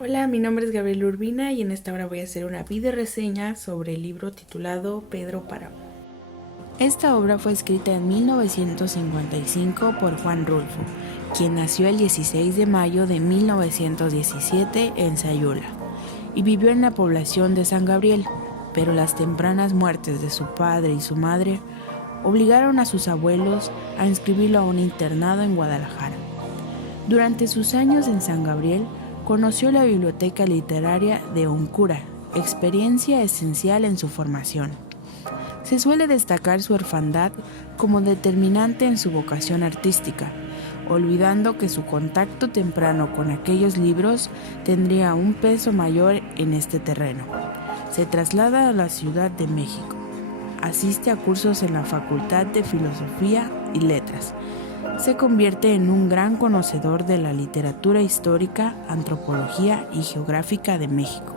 Hola, mi nombre es Gabriel Urbina y en esta hora voy a hacer una video reseña sobre el libro titulado Pedro Páramo. Esta obra fue escrita en 1955 por Juan Rulfo, quien nació el 16 de mayo de 1917 en Sayula y vivió en la población de San Gabriel, pero las tempranas muertes de su padre y su madre obligaron a sus abuelos a inscribirlo a un internado en Guadalajara. Durante sus años en San Gabriel, conoció la biblioteca literaria de un cura, experiencia esencial en su formación. Se suele destacar su orfandad como determinante en su vocación artística, olvidando que su contacto temprano con aquellos libros tendría un peso mayor en este terreno. Se traslada a la Ciudad de México. Asiste a cursos en la Facultad de Filosofía y Letras. Se convierte en un gran conocedor de la literatura histórica, antropología y geográfica de México.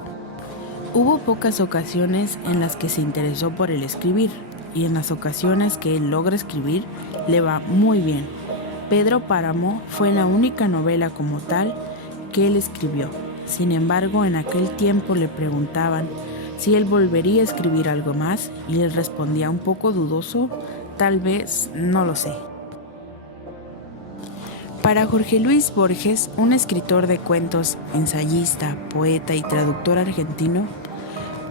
Hubo pocas ocasiones en las que se interesó por el escribir, y en las ocasiones que él logra escribir, le va muy bien. Pedro Páramo fue la única novela como tal que él escribió. Sin embargo, en aquel tiempo le preguntaban si él volvería a escribir algo más, y él respondía un poco dudoso: tal vez, no lo sé. Para Jorge Luis Borges, un escritor de cuentos, ensayista, poeta y traductor argentino,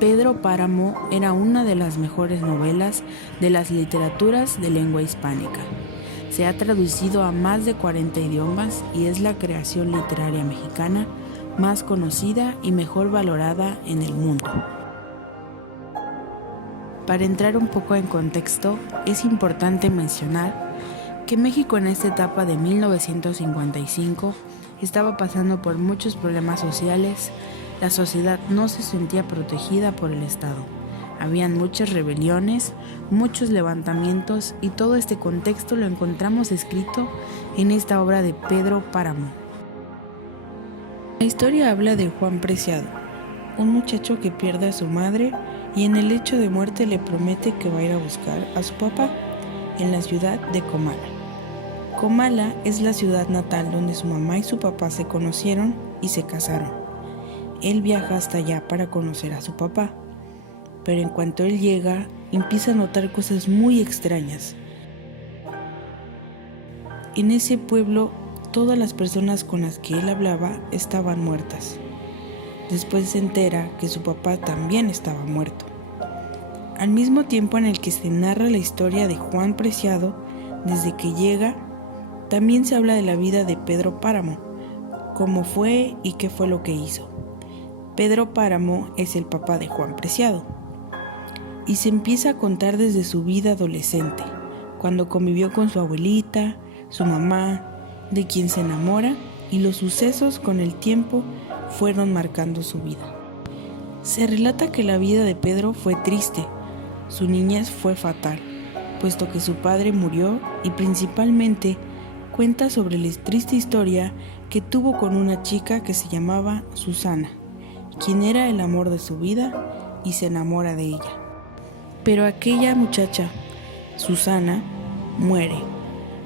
Pedro Páramo era una de las mejores novelas de las literaturas de lengua hispánica. Se ha traducido a más de 40 idiomas y es la creación literaria mexicana más conocida y mejor valorada en el mundo. Para entrar un poco en contexto, es importante mencionar que México en esta etapa de 1955 estaba pasando por muchos problemas sociales. La sociedad no se sentía protegida por el Estado. Habían muchas rebeliones, muchos levantamientos, y todo este contexto lo encontramos escrito en esta obra de Pedro Páramo. La historia habla de Juan Preciado, un muchacho que pierde a su madre y en el lecho de muerte le promete que va a ir a buscar a su papá en la ciudad de Comala. Comala es la ciudad natal donde su mamá y su papá se conocieron y se casaron. Él viaja hasta allá para conocer a su papá, pero en cuanto él llega, empieza a notar cosas muy extrañas. En ese pueblo, todas las personas con las que él hablaba estaban muertas. Después se entera que su papá también estaba muerto. Al mismo tiempo en el que se narra la historia de Juan Preciado, desde que llega, también se habla de la vida de Pedro Páramo, cómo fue y qué fue lo que hizo. Pedro Páramo es el papá de Juan Preciado, y se empieza a contar desde su vida adolescente, cuando convivió con su abuelita, su mamá, de quien se enamora, y los sucesos con el tiempo fueron marcando su vida. Se relata que la vida de Pedro fue triste, su niñez fue fatal, puesto que su padre murió, y principalmente cuenta sobre la triste historia que tuvo con una chica que se llamaba Susana, quien era el amor de su vida, y se enamora de ella. Pero aquella muchacha, Susana, muere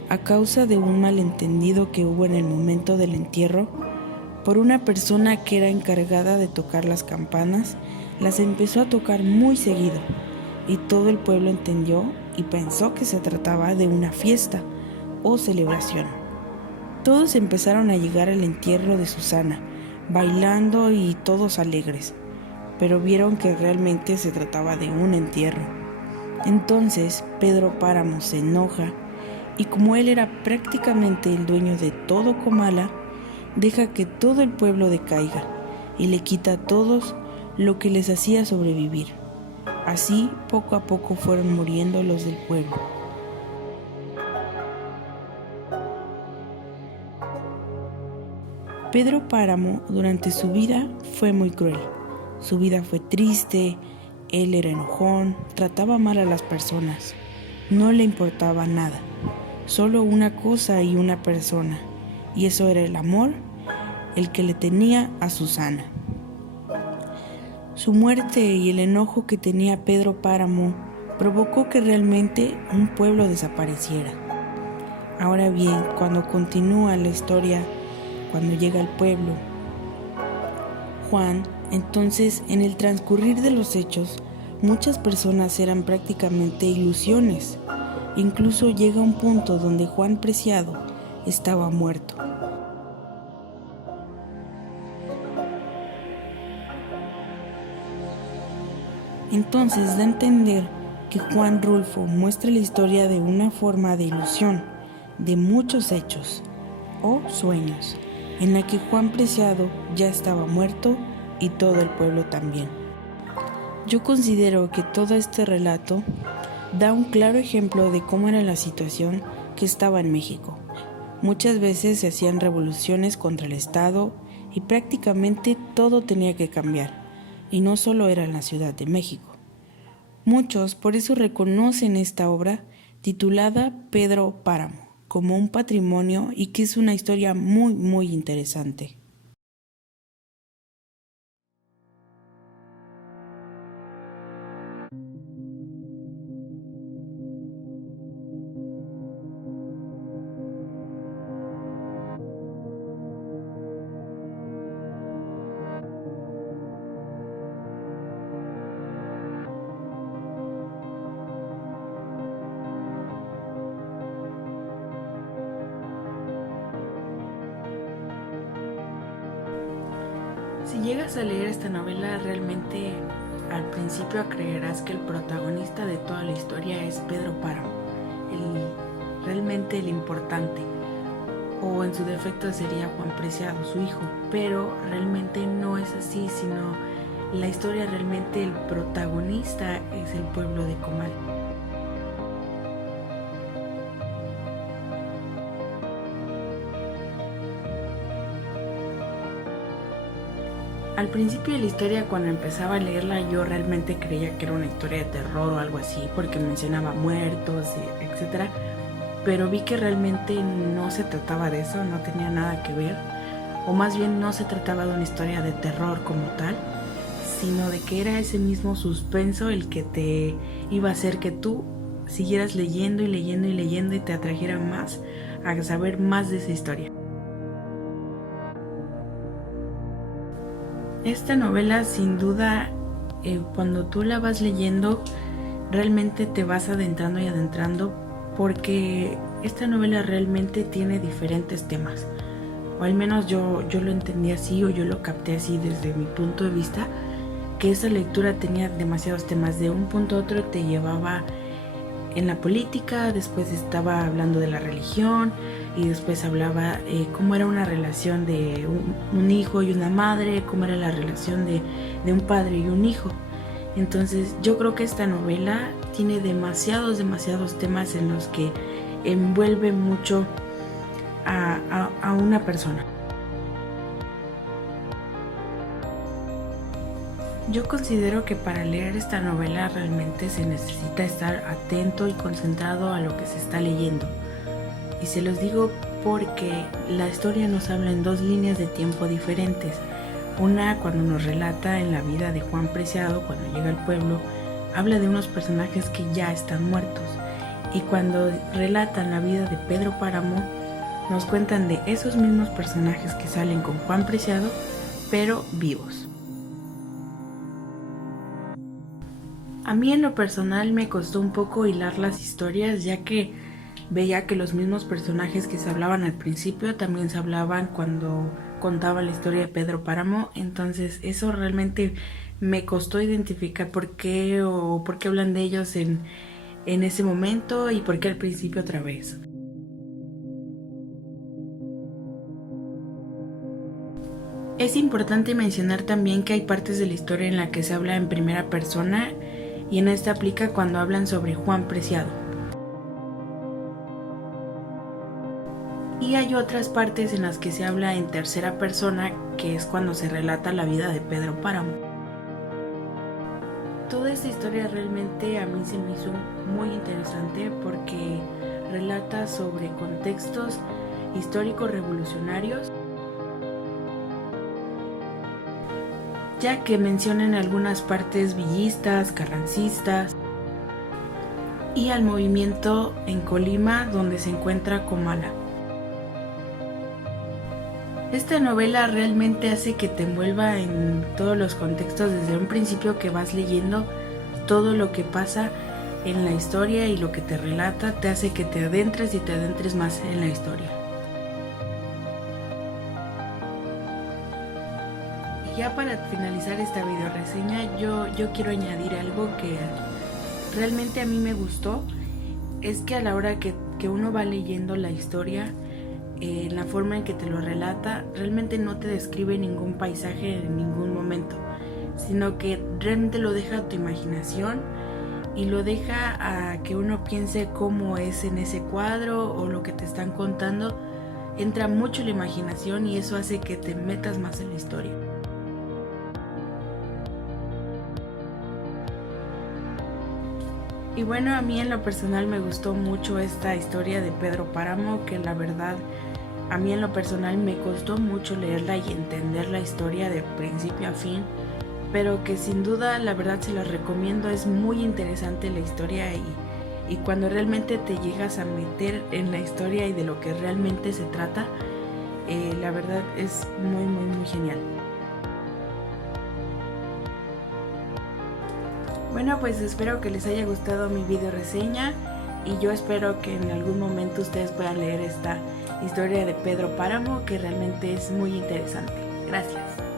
a causa de un malentendido que hubo en el momento del entierro. Por una persona que era encargada de tocar las campanas, las empezó a tocar muy seguido, y todo el pueblo entendió y pensó que se trataba de una fiesta o celebración. Todos empezaron a llegar al entierro de Susana, bailando y todos alegres, pero vieron que realmente se trataba de un entierro. Entonces Pedro Páramo se enoja, y como él era prácticamente el dueño de todo Comala, deja que todo el pueblo decaiga y le quita a todos lo que les hacía sobrevivir. Así, poco a poco fueron muriendo los del pueblo. Pedro Páramo durante su vida fue muy cruel. Su vida fue triste, él era enojón, trataba mal a las personas, no le importaba nada, solo una cosa y una persona, y eso era el amor, el que le tenía a Susana. Su muerte y el enojo que tenía Pedro Páramo provocó que realmente un pueblo desapareciera. Ahora bien, cuando continúa la historia, cuando llega al pueblo, Juan, entonces en el transcurrir de los hechos, muchas personas eran prácticamente ilusiones. Incluso llega un punto donde Juan Preciado estaba muerto. Entonces da a entender que Juan Rulfo muestra la historia de una forma de ilusión, de muchos hechos o sueños, en la que Juan Preciado ya estaba muerto y todo el pueblo también. Yo considero que todo este relato da un claro ejemplo de cómo era la situación que estaba en México. Muchas veces se hacían revoluciones contra el Estado y prácticamente todo tenía que cambiar, y no solo era en la Ciudad de México. Muchos por eso reconocen esta obra titulada Pedro Páramo como un patrimonio y que es una historia muy interesante. Si llegas a leer esta novela, realmente al principio creerás que el protagonista de toda la historia es Pedro Páramo, realmente el importante, o en su defecto sería Juan Preciado, su hijo, pero realmente no es así, sino la historia realmente el protagonista es el pueblo de Comal. Al principio de la historia, cuando empezaba a leerla, yo realmente creía que era una historia de terror o algo así, porque mencionaba muertos, etc. Pero vi que realmente no se trataba de eso, no tenía nada que ver, o más bien no se trataba de una historia de terror como tal, sino de que era ese mismo suspenso el que te iba a hacer que tú siguieras leyendo y te atrajera más a saber más de esa historia. Esta novela, sin duda, cuando tú la vas leyendo, realmente te vas adentrando porque esta novela realmente tiene diferentes temas, o al menos yo lo entendí así, o yo lo capté así desde mi punto de vista, que esa lectura tenía demasiados temas. De un punto a otro te llevaba en la política, después estaba hablando de la religión y después hablaba cómo era una relación de un hijo y una madre, cómo era la relación de un padre y un hijo. Entonces yo creo que esta novela tiene demasiados temas en los que envuelve mucho a una persona. Yo considero que para leer esta novela realmente se necesita estar atento y concentrado a lo que se está leyendo. Y se los digo porque la historia nos habla en dos líneas de tiempo diferentes. Una, cuando nos relata en la vida de Juan Preciado, cuando llega al pueblo, habla de unos personajes que ya están muertos. Y cuando relatan la vida de Pedro Páramo, nos cuentan de esos mismos personajes que salen con Juan Preciado, pero vivos. A mí en lo personal me costó un poco hilar las historias, ya que veía que los mismos personajes que se hablaban al principio también se hablaban cuando contaba la historia de Pedro Páramo. Entonces eso realmente me costó identificar por qué hablan de ellos en ese momento y por qué al principio otra vez. Es importante mencionar también que hay partes de la historia en la que se habla en primera persona, y en esta aplica cuando hablan sobre Juan Preciado. Y hay otras partes en las que se habla en tercera persona, que es cuando se relata la vida de Pedro Páramo. Toda esta historia realmente a mí se me hizo muy interesante porque relata sobre contextos históricos revolucionarios, ya que mencionan algunas partes villistas, carrancistas y al movimiento en Colima donde se encuentra Comala. Esta novela realmente hace que te envuelva en todos los contextos desde un principio que vas leyendo todo lo que pasa en la historia y lo que te relata te hace que te adentres y te adentres más en la historia. Y ya para finalizar esta video reseña, yo quiero añadir algo que realmente a mí me gustó. Es que a la hora que uno va leyendo la historia, la forma en que te lo relata, realmente no te describe ningún paisaje en ningún momento, sino que realmente lo deja a tu imaginación y lo deja a que uno piense cómo es en ese cuadro o lo que te están contando. Entra mucho la imaginación y eso hace que te metas más en la historia. Y bueno, a mí en lo personal me gustó mucho esta historia de Pedro Páramo, que la verdad a mí en lo personal me costó mucho leerla y entender la historia de principio a fin, pero que sin duda la verdad se la recomiendo. Es muy interesante la historia y cuando realmente te llegas a meter en la historia y de lo que realmente se trata, la verdad es muy genial. Bueno, pues espero que les haya gustado mi video reseña y yo espero que en algún momento ustedes puedan leer esta historia de Pedro Páramo, que realmente es muy interesante. Gracias.